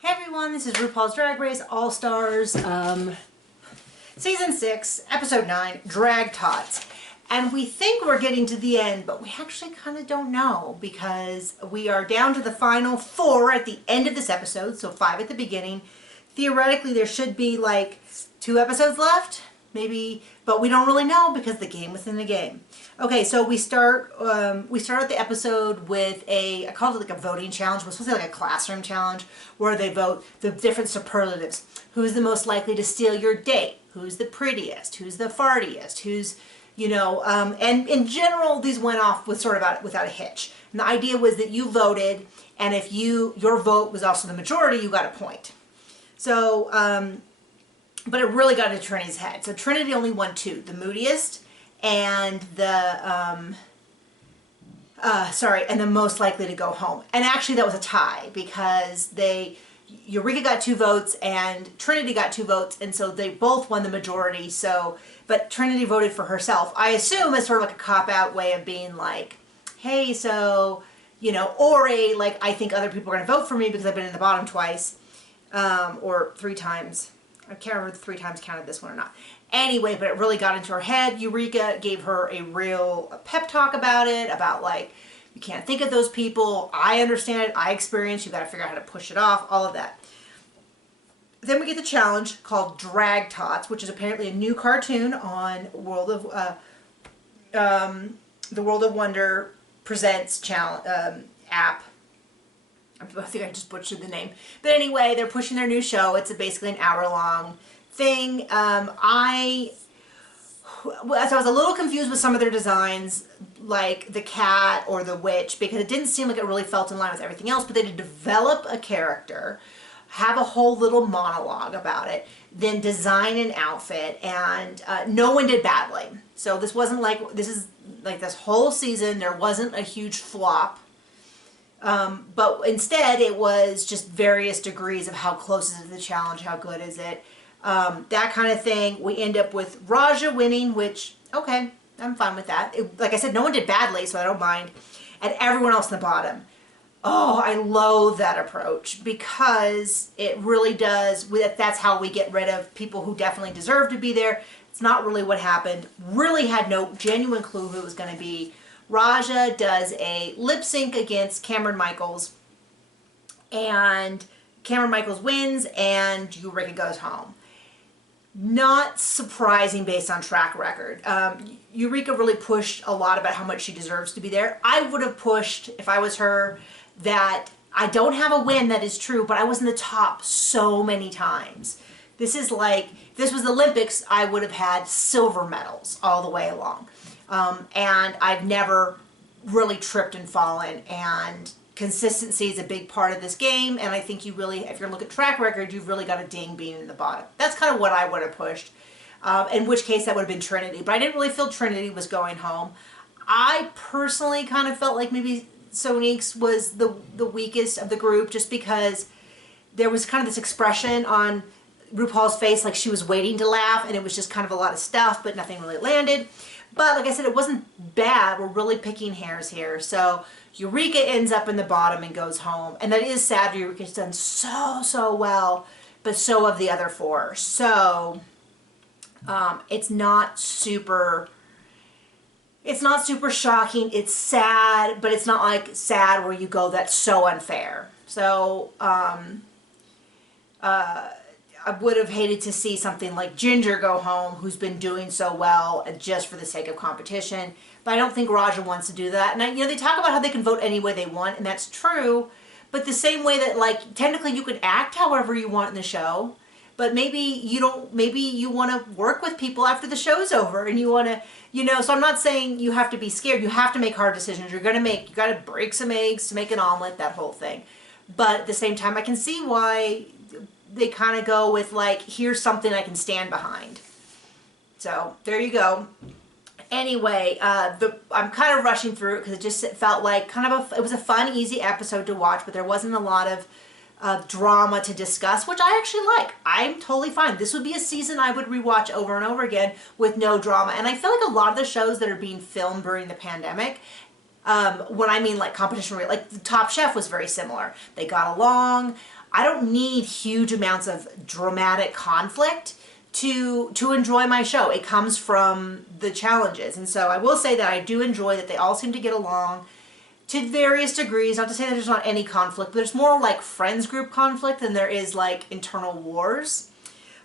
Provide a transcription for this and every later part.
Hey everyone, this is RuPaul's Drag Race All-Stars, Season 6, Episode 9, Drag Tots. And we think we're getting to the end, but we actually kind of don't know because we are down to the final 4 at the end of this episode, so 5 at the beginning. Theoretically, there should be like 2 episodes left, maybe, but we don't really know because the game within the game. Okay, so we start out the episode with I called it like a voting challenge. It was supposed to be like a classroom challenge where they vote the different superlatives. Who's the most likely to steal your date? Who's the prettiest? Who's the fartiest? Who's, you know, and in general, these went off with without a hitch. And the idea was that you voted, and if your vote was also the majority, you got a point. So, but it really got into Trinity's head. So Trinity only won 2, the moodiest and the and the most likely to go home. And actually that was a tie because Eureka got 2 votes and Trinity got 2 votes, and so they both won the majority. So, but Trinity voted for herself. I assume it's sort of like a cop-out way of being like, hey, so, you know, or like, I think other people are going to vote for me because I've been in the bottom twice, or 3 times. I can't remember if the 3 times counted this one or not. Anyway, but it really got into her head. Eureka gave her a real pep talk about it, about like, you can't think of those people. I understand it. I experienced. You've got to figure out how to push it off, all of that. Then we get the challenge called Drag Tots, which is apparently a new cartoon on the World of Wonder Presents app. I think I just butchered the name. But anyway, they're pushing their new show. It's basically an hour-long thing. So I was a little confused with some of their designs, like the cat or the witch, because it didn't seem like it really felt in line with everything else, but they did develop a character, have a whole little monologue about it, then design an outfit, and no one did badly. So this wasn't like, this whole season, there wasn't a huge flop. But instead it was just various degrees of how close is it to the challenge, how good is it, that kind of thing. We end up with Raja winning, which, okay, I'm fine with that. Like I said, no one did badly, so I don't mind. And everyone else in the bottom. Oh, I loathe that approach because it really does, that's how we get rid of people who definitely deserve to be there. It's not really what happened. Really had no genuine clue who it was going to be. Raja does a lip sync against Cameron Michaels, and Cameron Michaels wins, and Eureka goes home. Not surprising based on track record. Eureka really pushed a lot about how much she deserves to be there. I would have pushed, if I was her, that I don't have a win, that is true, but I was in the top so many times. This is like, if this was the Olympics, I would have had silver medals all the way along. And I've never really tripped and fallen, and consistency is a big part of this game, and I think you really, if you're looking at track record, you've really got a ding being in the bottom. That's kind of what I would have pushed, in which case that would have been Trinity, but I didn't really feel Trinity was going home. I personally kind of felt like maybe Sonique's was the weakest of the group, just because there was kind of this expression on RuPaul's face like she was waiting to laugh, and it was just kind of a lot of stuff, but nothing really landed. But like I said, it wasn't bad. We're really picking hairs here. So Eureka ends up in the bottom and goes home. And that is sad. Eureka's done so well, but so have the other 4. So it's not super shocking. It's sad, but it's not like sad where you go, that's so unfair. So I would have hated to see something like Ginger go home, who's been doing so well, and just for the sake of competition. But I don't think Raja wants to do that. And they talk about how they can vote any way they want, and that's true. But the same way that, like, technically you can act however you want in the show, but maybe you don't. Maybe you want to work with people after the show's over, and you want to, So I'm not saying you have to be scared. You have to make hard decisions. You got to break some eggs to make an omelet. That whole thing. But at the same time, I can see why they kind of go with like, here's something I can stand behind. So there you go. Anyway, I'm kind of rushing through it because it just felt like it was a fun, easy episode to watch, but there wasn't a lot of drama to discuss, which I actually like. I'm totally fine. This would be a season I would rewatch over and over again with no drama. And I feel like a lot of the shows that are being filmed during the pandemic, when I mean like competition, like the Top Chef was very similar. They got along. I don't need huge amounts of dramatic conflict to enjoy my show. It comes from the challenges. And so I will say that I do enjoy that they all seem to get along to various degrees. Not to say that there's not any conflict, but there's more like friends group conflict than there is like internal wars.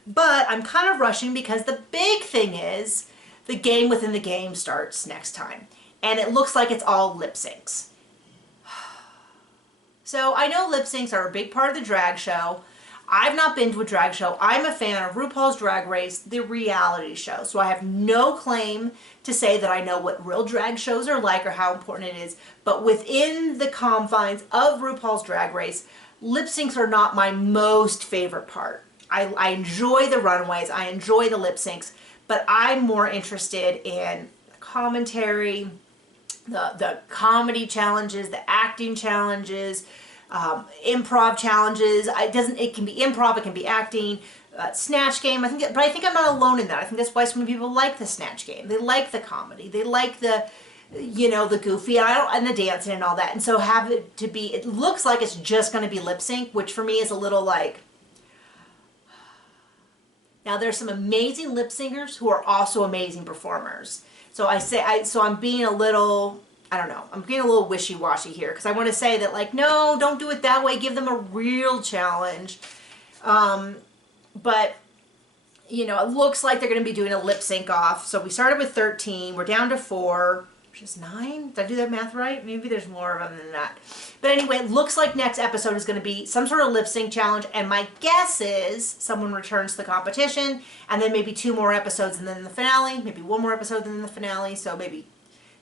But I'm kind of rushing because the big thing is the game within the game starts next time. And it looks like it's all lip syncs. So I know lip syncs are a big part of the drag show. I've not been to a drag show. I'm a fan of RuPaul's Drag Race, the reality show. So I have no claim to say that I know what real drag shows are like or how important it is. But within the confines of RuPaul's Drag Race, lip syncs are not my most favorite part. I enjoy the runways, I enjoy the lip syncs, but I'm more interested in commentary, the comedy challenges, the acting challenges, improv challenges. It can be improv, it can be acting, snatch game. But I think I'm not alone in that. I think that's why so many people like the snatch game. They like the comedy. They like the, the goofy and the dancing and all that. And so have it to be. It looks like it's just going to be lip sync, which for me is a little like. Now there's some amazing lip syncers who are also amazing performers. So I'm being a little. I don't know, I'm getting a little wishy-washy here because I want to say that like, no, don't do it that way. Give them a real challenge. But, it looks like they're going to be doing a lip sync off. So we started with 13. We're down to 4, which is 9. Did I do that math right? Maybe there's more of them than that. But anyway, it looks like next episode is going to be some sort of lip sync challenge. And my guess is someone returns to the competition and then maybe 2 more episodes and then the finale. Maybe 1 more episode and then the finale. So maybe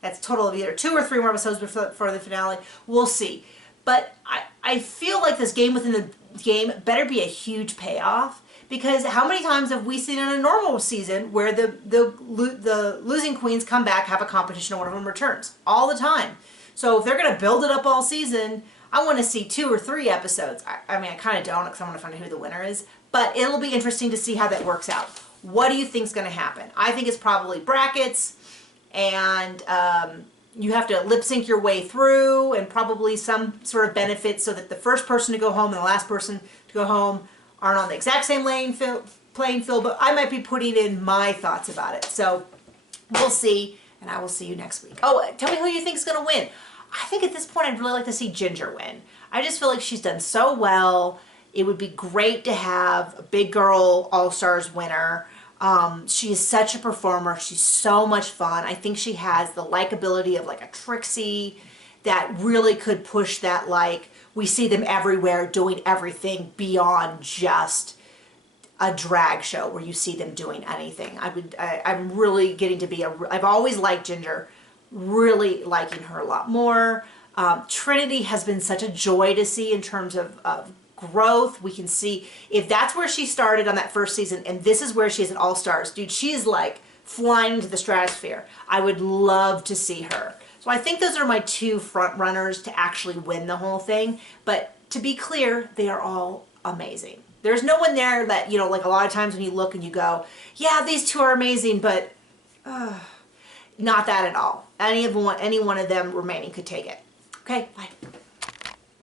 that's a total of either 2 or 3 more episodes before the finale. We'll see. But I feel like this game within the game better be a huge payoff, because how many times have we seen in a normal season where the losing queens come back, have a competition, and one of them returns? All the time. So if they're going to build it up all season, I want to see 2 or 3 episodes. I mean, I kind of don't, because I want to find out who the winner is. But it'll be interesting to see how that works out. What do you think is going to happen? I think it's probably brackets. And you have to lip sync your way through, and probably some sort of benefit so that the first person to go home and the last person to go home aren't on the exact same playing field, but I might be putting in my thoughts about it. So we'll see, and I will see you next week. Oh, tell me who you think is going to win. I think at this point I'd really like to see Ginger win. I just feel like she's done so well. It would be great to have a Big Girl All-Stars winner. She is such a performer. She's so much fun. I think she has the likability of like a Trixie that really could push that, like, we see them everywhere doing everything beyond just a drag show where you see them doing anything. I'm really getting to be I've always liked Ginger, really liking her a lot more. Trinity has been such a joy to see in terms of growth. We can see if that's where she started on that first season and this is where she is at All Stars, dude, she is like flying into the stratosphere. I would love to see her. So I think those are my 2 front runners to actually win the whole thing. But to be clear, they are all amazing. There's no one there that, like a lot of times when you look and you go, yeah, these 2 are amazing, but not that at all. Any one of them remaining could take it. Okay, bye.